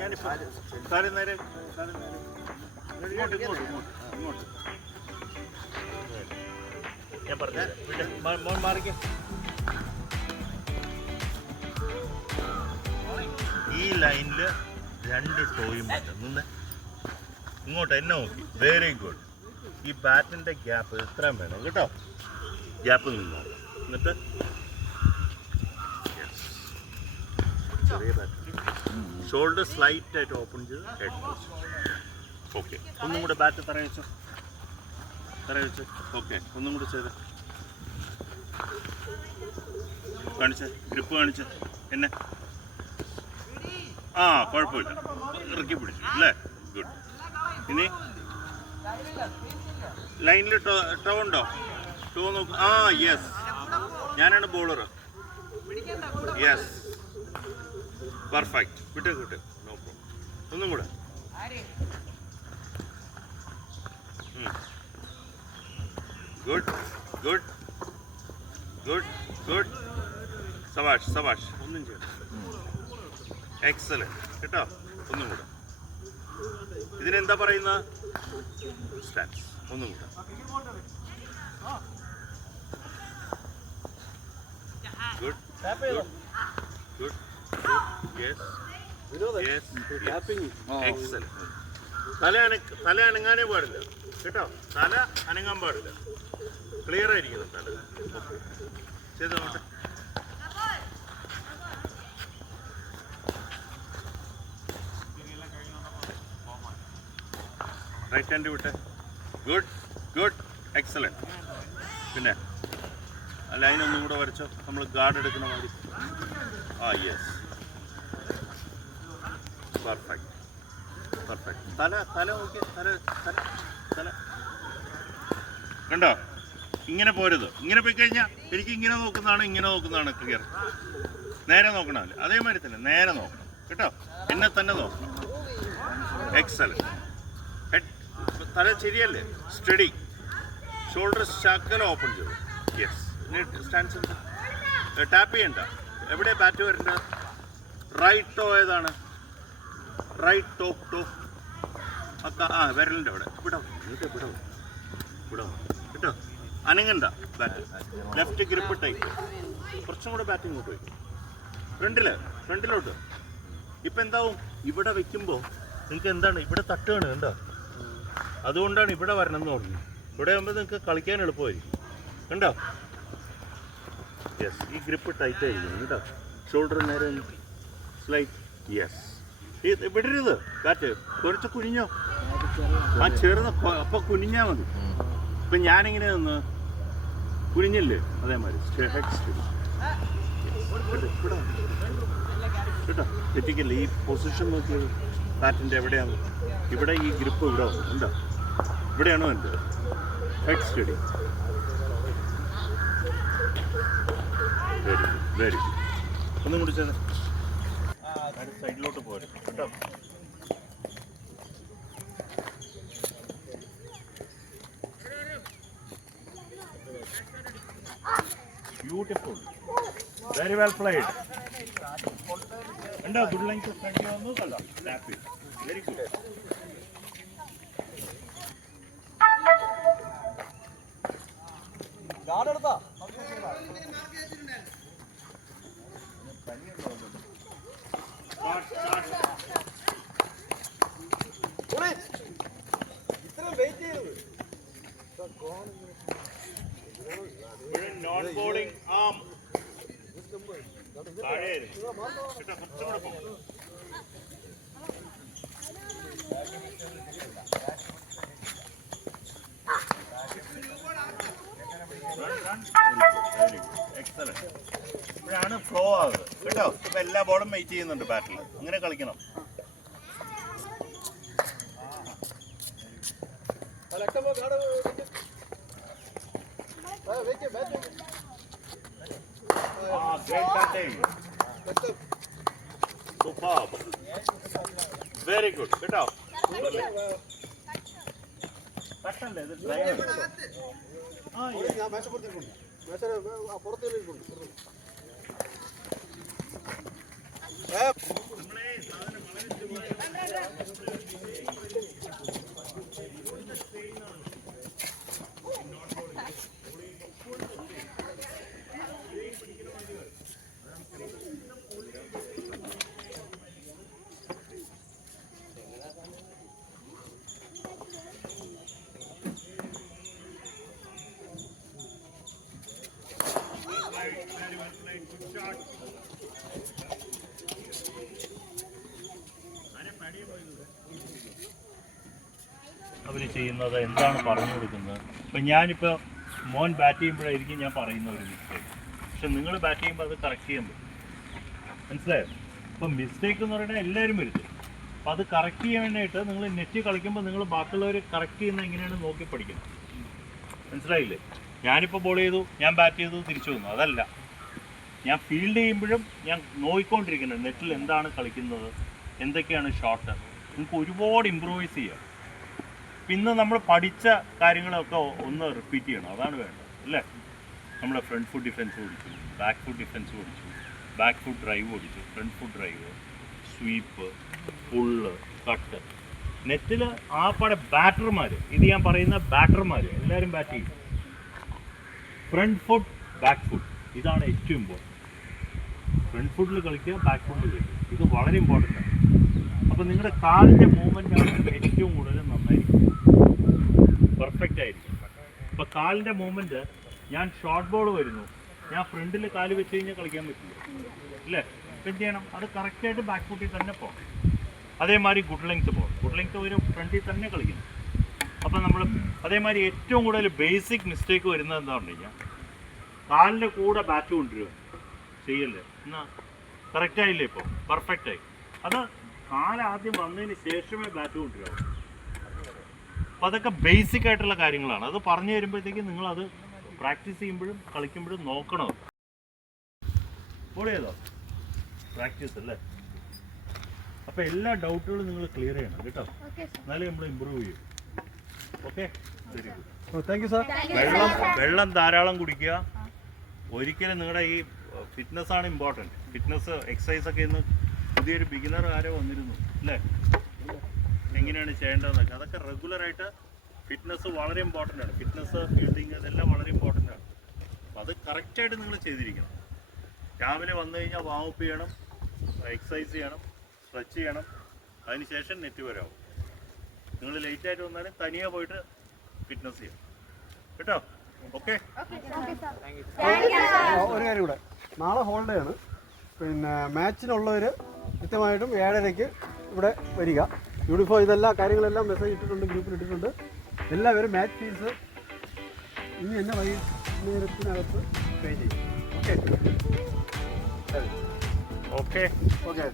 ഞാനിപ്പോൾ കാര്യം നേരെ ഇങ്ങോട്ട് ഇങ്ങോട്ട് ഇങ്ങോട്ട് ഇങ്ങോട്ട് ഞാൻ പറഞ്ഞു മോൻ മാറിക്കേ. ഈ ലൈനിൽ 2 ടോയും പറ്റും. നിന്ന് ഇങ്ങോട്ട് എന്നെ നോക്കി. Very good. ഈ ബാറ്റിൻ്റെ ഗ്യാപ്പ് ഇത്രയും വേണം കേട്ടോ. ഗ്യാപ്പ് നിന്നോ. എന്നിട്ട് ചെറിയ ബാറ്റ് ഷോൾഡർ സ്ലൈറ്റ് ആയിട്ട് ഓപ്പൺ ചെയ്ത് ഹെഡ് പൊസിഷൻ. ഓക്കെ, ഒന്നും കൂടെ ബാറ്റ് തറ വെച്ചോ. ഓക്കെ, ഒന്നും കൂടെ ചെയ്ത് കാണിച്ച് ഗ്രിപ്പ് കാണിച്ച് എന്നെ. ആ കുഴപ്പമില്ല, ഇറക്കി പിടിച്ചു അല്ലേ. ഗുഡ്. ഇനി ലൈനിൽ ടോ ഉണ്ടോ? ടോ നോക്ക്. ആ യെസ്, ഞാനാണ് ബോളർ. Yes, perfect. വിട്ടേ നോ പ്രോബ്ലം. ഒന്നും കൂടെ. Good good good good. സവാഷ്. ഒന്നും ചെയ്യണം. എക്സലന്റ് കേട്ടോ. ഒന്നും കൂടെ. ഇതിനെന്താ പറയുന്ന? സ്റ്റാൻസ്. ഒന്നും കൂടെ. Good good. എക്സലന്റ്. തല അനങ്ങാനേ പാടില്ല കേട്ടോ. തല അനങ്ങാൻ പാടില്ല. ക്ലിയർ ആയിരിക്കണം തല. ചെയ്ത് നോട്ടെ. റൈറ്റ് ഹാൻഡ് വിട്ടെ. Good excellent. പിന്നെ ലൈനൊന്നും കൂടെ വരച്ചോ. നമ്മൾ ഗാർഡ് എടുക്കുന്ന മാതിരി. ആ യെസ്, പെർഫെക്റ്റ്. തല നോക്കിയ തല കണ്ടോ. ഇങ്ങനെ പോരുത്. ഇങ്ങനെ പോയി കഴിഞ്ഞാൽ എനിക്ക് ഇങ്ങനെ നോക്കുന്നതാണ് ക്ലിയർ. നേരെ നോക്കണമല്ലോ. അതേമാതിരി തന്നെ നേരെ നോക്കണം കേട്ടോ. എന്നെ തന്നെ നോക്കണം. എക്സലന്റ്. ഹെഡ് തല ശരിയല്ലേ? സ്റ്റഡി. ഷോൾഡർ ശകലം ഓപ്പൺ ചെയ്തു. യെസ്. സ്റ്റാൻസ്. ടാപ്പ് ചെയ്യണ്ട. എവിടെ ബാറ്റ് വരേണ്ടത്? റൈറ്റ് ടോ ഏതാണ്? Right toe. ആ വിരലിൻ്റെ അവിടെ. വിടാം കേട്ടോ. അനങ്ങണ്ട ബാറ്റ്. Left grip tight. കുറച്ചും കൂടെ ബാറ്റ് ഇങ്ങോട്ട് വയ്ക്കും. ഫ്രണ്ടിലോട്ട്. ഇപ്പം എന്താവും? ഇവിടെ വെക്കുമ്പോൾ നിങ്ങൾക്ക് എന്താണ്? ഇവിടെ തട്ടുകയാണ് കണ്ടോ. അതുകൊണ്ടാണ് ഇവിടെ വരണം എന്ന് പറഞ്ഞു. ഇവിടെ ആകുമ്പോൾ നിങ്ങൾക്ക് കളിക്കാൻ എളുപ്പമായിരിക്കും കണ്ടോ. യെസ്, ഈ ഗ്രിപ്പ് ടൈറ്റ് ആയിരിക്കും കേട്ടോ. ഷോൾഡർ നേരെ സ്ലൈറ്റ്. യെസ്. വിടരുത് ബാറ്റ്. കുറച്ച് കുനിഞ്ഞോ. ആ ചെറുത് അപ്പോൾ കുനിഞ്ഞാൽ മതി. ഇപ്പം ഞാനിങ്ങനെ നിന്ന് കുനിഞ്ഞില്ലേ അതേമാതിരി ഹെഡ് സ്റ്റഡി കേട്ടോ. തെറ്റിക്കല്ലേ. ഈ പൊസിഷൻ നോക്കിയത് ബാറ്റിൻ്റെ എവിടെയാണ്? ഇവിടെ ഈ ഗ്രിപ്പ് ഇവിടെ ഉണ്ടോ? ഇവിടെയാണോ എൻ്റെ ഹെഡ് സ്റ്റഡി? Very good. ഒന്നും കൂടി ചെയ്ത് സൈഡിലോട്ട് പോരും കേട്ടോ. ബ്യൂട്ടിഫുൾ. Very well played. ഉണ്ടോ? ഗുഡ് ലൈൻ ടു ഫ്രണ്ട് വന്നു കണ്ടോ. ഹാപ്പി. Very good. ഗാർഡെടുത്താ ഇത്രയും വെയിറ്റ് ചെയ്തത്. നോൺ ബോളിംഗ് ആം താഴെ കുറച്ചും കൂടെ പോകും. എക്സലന്റ്. ഇപ്പോഴാണ് ഫ്ലോ ആവുന്നത് കേട്ടോ. ഇപ്പം എല്ലാ ബോളും വെയിറ്റ് ചെയ്യുന്നുണ്ട് ബാറ്റിൽ. അങ്ങനെ കളിക്കണം. വെരി ഗുഡ് കേട്ടോ. പെട്ടല്ലേ ഇത് ഡ്രൈവ്. ഞാൻ മേശപ്പുറത്തിരിക്കുന്നു. പുറത്തേക്കുണ്ട്. നമ്മളെ സാധനം വളരെ അവർ ചെയ്യുന്നത്, എന്താണ് പറഞ്ഞു കൊടുക്കുന്നത്. ഇപ്പം ഞാനിപ്പോൾ മോൻ ബാറ്റ് ചെയ്യുമ്പോഴായിരിക്കും ഞാൻ പറയുന്ന ഒരു മിസ്റ്റേക്ക്, പക്ഷെ നിങ്ങൾ ബാറ്റ് ചെയ്യുമ്പോൾ അത് കറക്റ്റ് ചെയ്യാൻ പറ്റും. മനസ്സിലായോ? അപ്പം മിസ്റ്റേക്ക് എന്ന് പറയുന്നത് എല്ലാവരും വരുത്തും. അപ്പോൾ അത് കറക്റ്റ് ചെയ്യാൻ വേണ്ടിയിട്ട് നിങ്ങൾ നെറ്റ് കളിക്കുമ്പോൾ നിങ്ങൾ ബാക്കിയുള്ളവർ കറക്റ്റ് ചെയ്യുന്നത് എങ്ങനെയാണ് നോക്കി പഠിക്കണം. മനസ്സിലായില്ലേ? ഞാനിപ്പോൾ ബോൾ ചെയ്തു, ഞാൻ ബാറ്റ് ചെയ്തു, തിരിച്ചു വന്നു, അതല്ല. ഞാൻ ഫീൽഡ് ചെയ്യുമ്പോഴും ഞാൻ നോക്കിക്കൊണ്ടിരിക്കുന്നത് നെറ്റിൽ എന്താണ് കളിക്കുന്നത്, എന്തൊക്കെയാണ് ഷോട്ട്. നിങ്ങൾക്ക് ഒരുപാട് ഇമ്പ്രൂവൈസ് ചെയ്യാം. പിന്നെ നമ്മൾ പഠിച്ച കാര്യങ്ങളൊക്കെ ഒന്ന് റിപ്പീറ്റ് ചെയ്യണം, അതാണ് വേണ്ടത് അല്ലേ? നമ്മൾ ഫ്രണ്ട് ഫുട്ട് ഡിഫെൻസ് പഠിച്ചു, ബാക്ക് ഫുട്ട് ഡിഫെൻസ് പഠിച്ചു, ബാക്ക് ഫുട്ട് ഡ്രൈവ് പഠിച്ചു, ഫ്രണ്ട് ഫുട്ട് ഡ്രൈവ്, സ്വീപ്പ്, പുള്ള്, കട്ട്. നെറ്റിൽ ആ പടെ ബാറ്റർമാർ, ഇത് ഞാൻ പറയുന്ന ബാറ്റർമാർ എല്ലാവരും ബാറ്റ് ചെയ്യും. ഫ്രണ്ട് ഫുട്ട്, ബാക്ക് ഫുട്ട്, ഇതാണ് ഏറ്റവും ഇമ്പോർട്ടൻറ്റ്. ഫ്രണ്ട് ഫുട്ടിൽ കളിക്കുക, ബാക്ക് ഫുട്ടിൽ കളിക്കുക, ഇത് വളരെ ഇമ്പോർട്ടൻ്റ് ആണ്. അപ്പോൾ നിങ്ങളുടെ കാലിൻ്റെ മൂവ്മെൻറ്റാണ് ഏറ്റവും കൂടുതൽ നന്നായിരിക്കും, പെർഫെക്റ്റ് ആയിരിക്കും. അപ്പോൾ കാലിൻ്റെ മൂവ്മെൻറ്റ്, ഞാൻ ഷോർട്ട് ബോൾ വരുന്നു, ഞാൻ ഫ്രണ്ടിൽ കാല് വെച്ച് കഴിഞ്ഞാൽ കളിക്കാൻ പറ്റില്ല അല്ലേ? അപ്പം എന്ത് ചെയ്യണം? അത് കറക്റ്റായിട്ട് ബാക്ക് ഫുട്ടിൽ തന്നെ പോകണം. അതേമാതിരി good length ball, good length ഒരു ഫ്രണ്ടിൽ തന്നെ കളിക്കണം. അപ്പം നമ്മൾ അതേമാതിരി ഏറ്റവും കൂടുതൽ ബേസിക് മിസ്റ്റേക്ക് വരുന്നത് എന്താ പറഞ്ഞു കഴിഞ്ഞാൽ, കാലിൻ്റെ കൂടെ ബാറ്റ് കൊണ്ടുവരിക ചെയ്യല്ലേ. എന്നാൽ കറക്റ്റായില്ലേ? ഇപ്പോൾ പെർഫെക്റ്റായി. അത് കാലാദ്യം വന്നതിന് ശേഷമേ ബാറ്റ് കൊണ്ടുവരാവൂ. അപ്പോൾ അതൊക്കെ ബേസിക് ആയിട്ടുള്ള കാര്യങ്ങളാണ്. അത് പറഞ്ഞു തരുമ്പോഴത്തേക്കും നിങ്ങളത് പ്രാക്ടീസ് ചെയ്യുമ്പോഴും കളിക്കുമ്പോഴും നോക്കണം. ബോൾ ചെയ്തോ? പ്രാക്ടീസ് അല്ലേ? അപ്പോൾ എല്ലാ ഡൗട്ടുകളും നിങ്ങൾ ക്ലിയർ ചെയ്യണം കേട്ടോ, എന്നാലേ നമ്മൾ ഇമ്പ്രൂവ് ചെയ്യും. Okay, very good. Thank you sir. വെള്ളം ധാരാളം കുടിക്കുക. ഒരിക്കലും നിങ്ങളുടെ ഈ ഫിറ്റ്നസ്സാണ് ഇമ്പോർട്ടൻറ്റ്. ഫിറ്റ്നസ് എക്സസൈസൊക്കെ ഇന്ന് പുതിയൊരു ബിഗിനർ ആരോ വന്നിരുന്നു അല്ലേ, എങ്ങനെയാണ് ചെയ്യേണ്ടതെന്നൊക്കെ. അതൊക്കെ റെഗുലറായിട്ട് ഫിറ്റ്നസ് വളരെ ഇമ്പോർട്ടൻ്റ് ആണ്. ഫിറ്റ്നസ്, ഫീൽഡിങ്, ഇതെല്ലാം വളരെ ഇമ്പോർട്ടൻ്റ് ആണ്. അപ്പോൾ അത് കറക്റ്റായിട്ട് നിങ്ങൾ ചെയ്തിരിക്കണം. രാവിലെ വന്നു കഴിഞ്ഞാൽ വാമപ്പ് ചെയ്യണം, എക്സസൈസ് ചെയ്യണം, സ്ട്രെച്ച് ചെയ്യണം, അതിനുശേഷം നെറ്റ് വരാവും. നിങ്ങൾ ലേറ്റായിട്ട് വന്നാലും തനിയെ പോയിട്ട് ഫിറ്റ്നസ് ചെയ്യണം കേട്ടോ. ഓക്കെ, ഒരു കാര്യം കൂടെ, നാളെ ഹോളിഡേ ആണ്. പിന്നെ മാച്ചിനുള്ളവർ കൃത്യമായിട്ടും 7:30 ഇവിടെ വരിക. യൂണിഫോം ഇതെല്ലാം കാര്യങ്ങളെല്ലാം മെസ്സേജ് ഇട്ടിട്ടുണ്ട്, ഗ്രൂപ്പിൽ ഇട്ടിട്ടുണ്ട്. എല്ലാവരും മാച്ച് ഫീസ് ഇനി തന്നെ വൈകുന്നേരത്തിനകത്ത് പേ ചെയ്യും. Okay okay, okay.